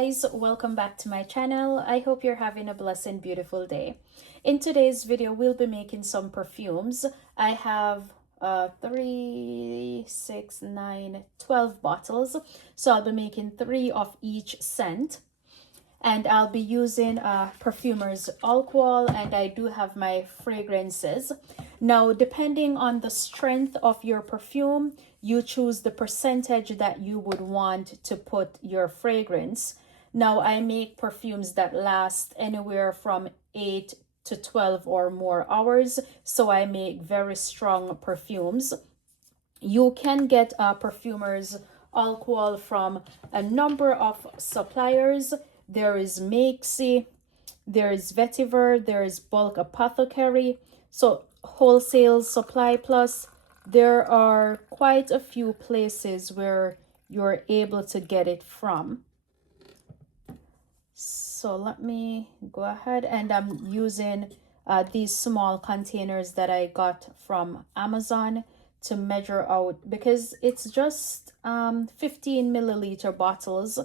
guys, welcome back to my channel. I hope you're having a blessed and beautiful day. In today's video, we'll be making some perfumes. I have 3, 6, 9, 12 bottles. So I'll be making 3 of each scent. And I'll be using Perfumer's alcohol, and I do have my fragrances. Now, depending on the strength of your perfume, you choose the percentage that you would want to put your fragrance. Now, I make perfumes that last anywhere from 8 to 12 or more hours, so I make very strong perfumes. You can get Perfumer's alcohol from a number of suppliers. There is Makesy, there is Vetiver, there is Bulk Apothecary, so Wholesale Supply Plus. There are quite a few places where you're able to get it from. So let me go ahead, and I'm using these small containers that I got from Amazon to measure out, because it's just 15 milliliter bottles,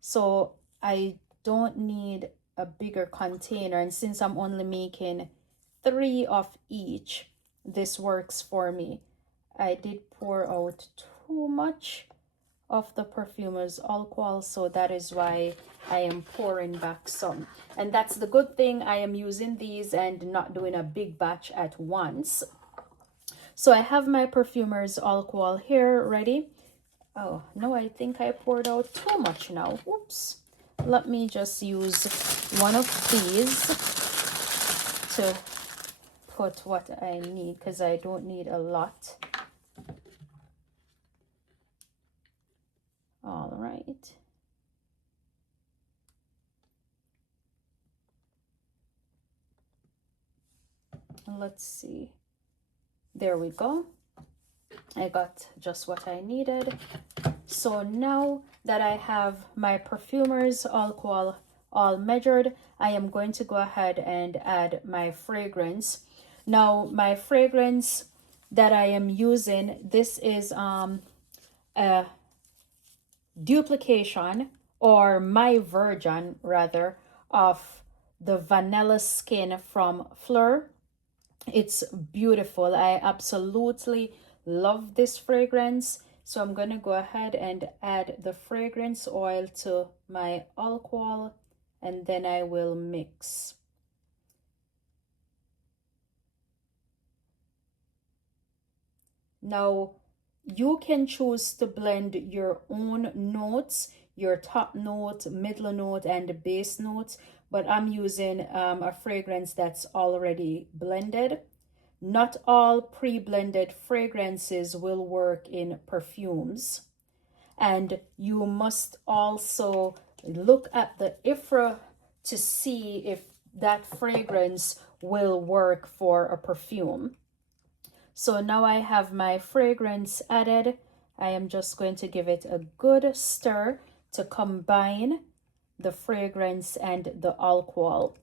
so I don't need a bigger container, and since I'm only making 3 of each, this works for me. I did pour out too much of the Perfumer's alcohol, so that is why I am pouring back some. And that's the good thing, I am using these and not doing a big batch at once. So I have my Perfumer's alcohol here ready. Oh no, I think I poured out too much now. Oops. Let me just use one of these to put what I need, because I don't need a lot. All right. Let's see. There we go. I got just what I needed. So now that I have my Perfumer's alcohol all measured, I am going to go ahead and add my fragrance. Now, my fragrance that I am using, this is a duplication, or my version rather, of the Vanilla Skin from Fleur. It's beautiful. I absolutely love this fragrance. So I'm going to go ahead and add the fragrance oil to my alcohol, and then I will mix. Now, you can choose to blend your own notes, your top note, middle note, and base notes, but I'm using a fragrance that's already blended. Not all pre-blended fragrances will work in perfumes. And you must also look at the IFRA to see if that fragrance will work for a perfume. So now I have my fragrance added. I am just going to give it a good stir to combine the fragrance and the alcohol.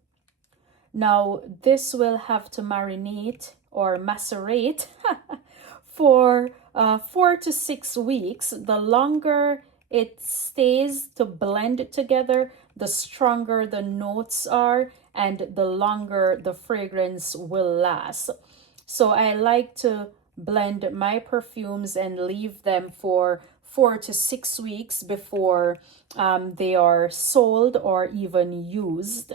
Now this will have to marinate or macerate for 4 to 6 weeks. The longer it stays to blend together, the stronger the notes are and the longer the fragrance will last. So I like to blend my perfumes and leave them for 4 to 6 weeks before they are sold or even used.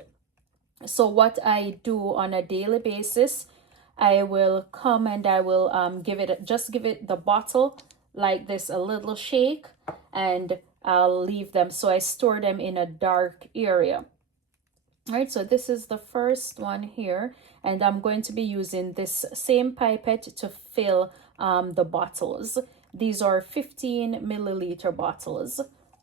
So what I do on a daily basis, I will come and I will give it the bottle like this, a little shake, and I'll leave them. So I store them in a dark area. All right, so this is the first one here, and I'm going to be using this same pipette to fill the bottles. These are 15 milliliter bottles.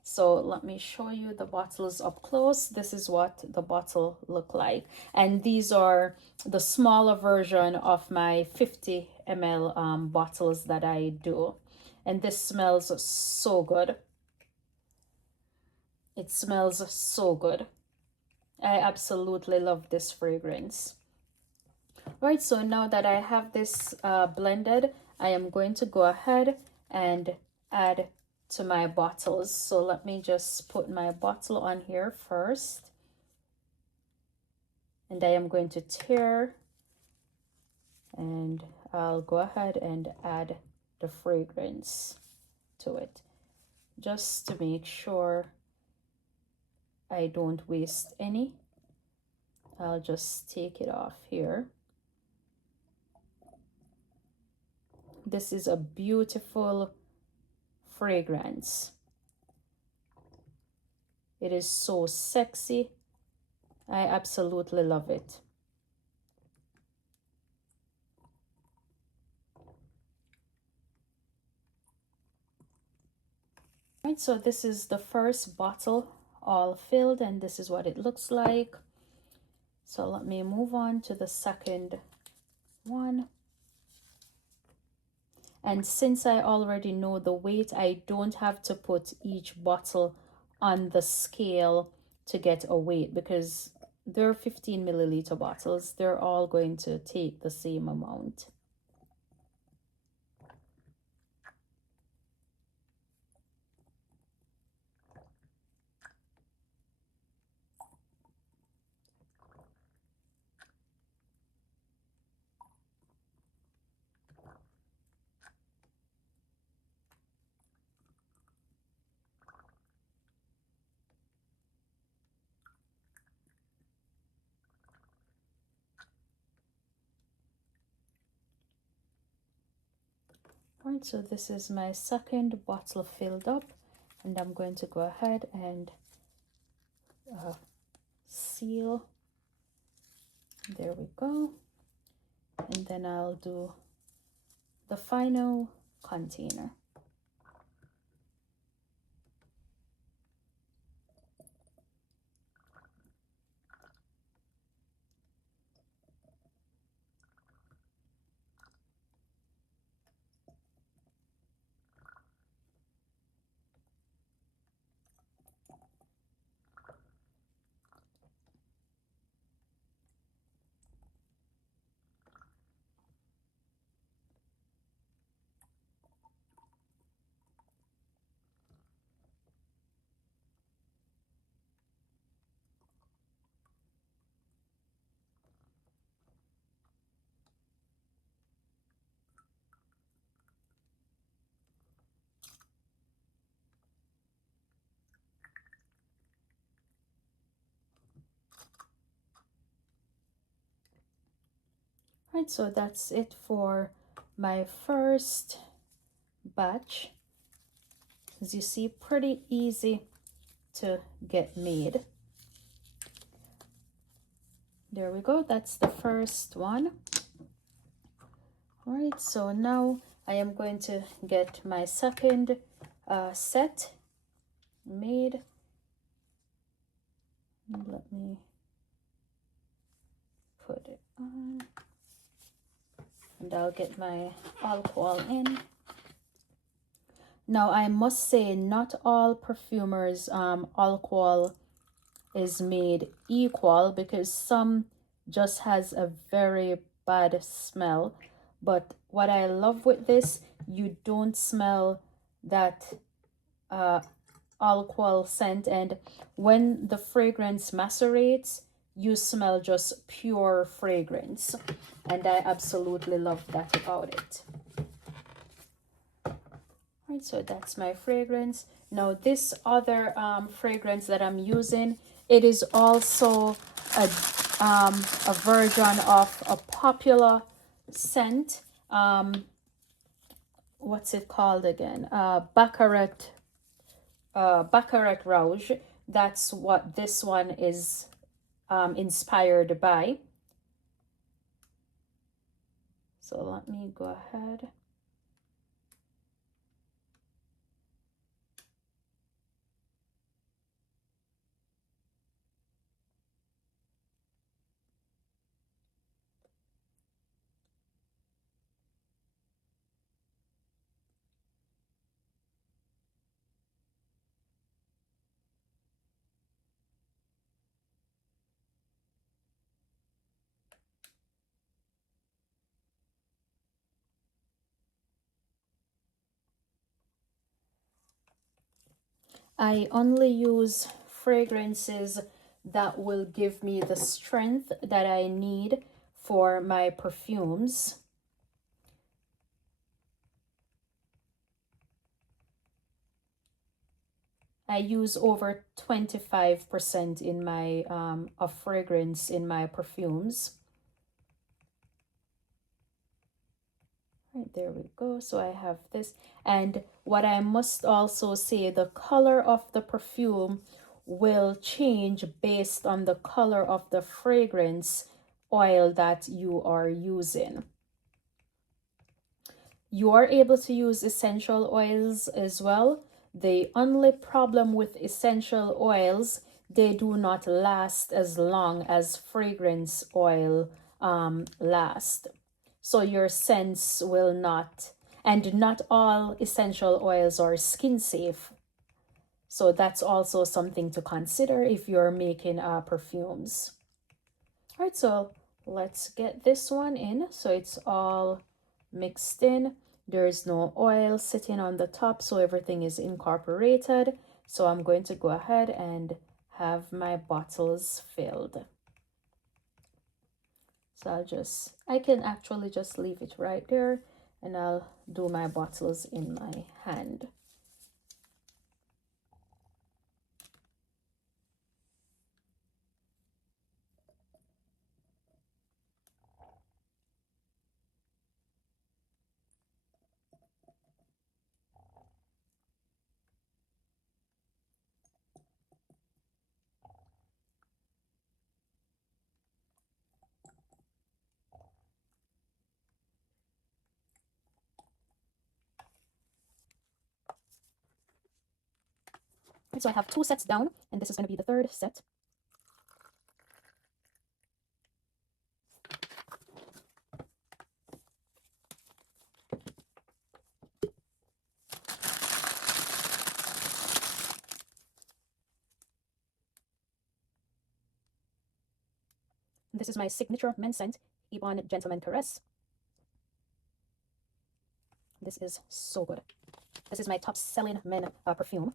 So let me show you the bottles up close. This is what the bottle look like. And these are the smaller version of my 50 ml bottles that I do. And this smells so good. It smells so good. I absolutely love this fragrance. All right, so now that I have this blended, I am going to go ahead and add to my bottles. So let me just put my bottle on here first. And I am going to tear, and I'll go ahead and add the fragrance to it just to make sure I don't waste any. I'll just take it off here. This is a beautiful fragrance. It is so sexy. I absolutely love it. Right, so this is the first bottle all filled, and this is what it looks like. So let me move on to the second one. And since I already know the weight, I don't have to put each bottle on the scale to get a weight, because they're 15 milliliter bottles. They're all going to take the same amount. Right, so this is my second bottle filled up, and I'm going to go ahead and seal. There we go. And then I'll do the final container. Right, so that's it for my first batch. As you see, pretty easy to get made. There we go, that's the first one. All right, so now I am going to get my second set made. Let me put it on, and I'll get my alcohol in. Now I must say, not all perfumers alcohol is made equal, because some just has a very bad smell. But what I love with this, you don't smell that alcohol scent, and when the fragrance macerates, you smell just pure fragrance, and I absolutely love that about it. Right, so that's my fragrance. Now this other fragrance that I'm using, it is also a version of a popular scent. What's it called again? Baccarat Rouge. That's what this one is inspired by. So let me go ahead. I only use fragrances that will give me the strength that I need for my perfumes. I use over 25% in my of fragrance in my perfumes. Right, there we go. So I have this. And what I must also say, the color of the perfume will change based on the color of the fragrance oil that you are using. You are able to use essential oils as well. The only problem with essential oils, they do not last as long as fragrance oil last. So your scents will not, and not all essential oils are skin safe. So that's also something to consider if you're making perfumes. All right, so let's get this one in. So it's all mixed in. There's no oil sitting on the top, so everything is incorporated. So I'm going to go ahead and have my bottles filled. So I can actually just leave it right there, and I'll do my bottles in my hand. So I have 2 sets down, and this is going to be the 3rd set. This is my signature men's scent, Ebon Gentleman Caress. This is so good. This is my top selling men perfume.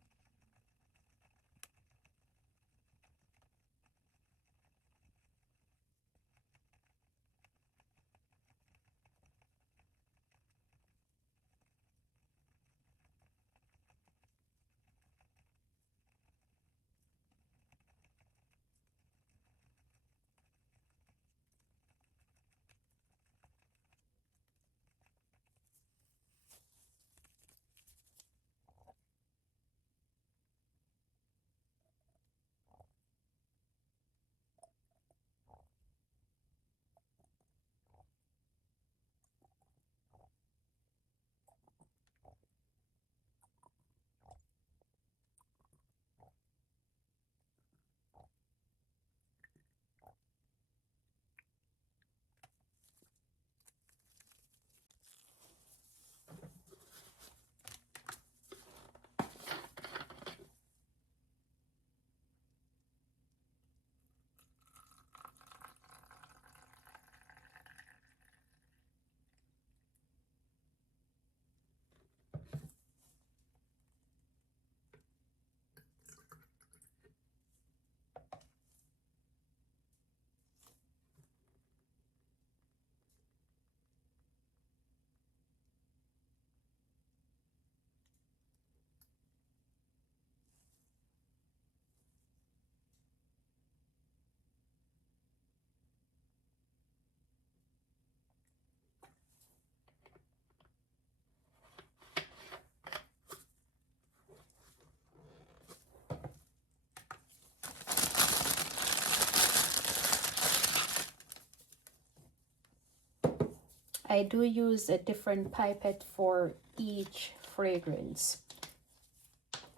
I do use a different pipette for each fragrance.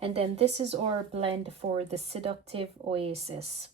And then this is our blend for the Seductive Oasis.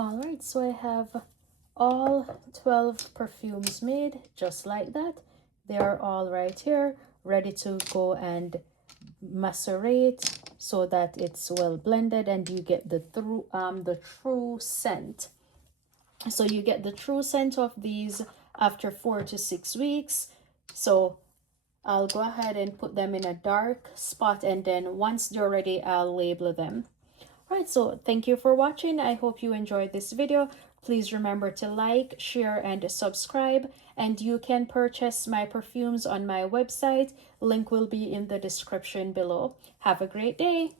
All right, so I have all 12 perfumes made just like that. They are all right here, ready to go and macerate so that it's well blended and you get the true scent. So you get the true scent of these after 4 to 6 weeks. So I'll go ahead and put them in a dark spot, and then once they're ready, I'll label them. All right, so thank you for watching. I hope you enjoyed this video. Please remember to like, share, and subscribe. And you can purchase my perfumes on my website. Link will be in the description below. Have a great day.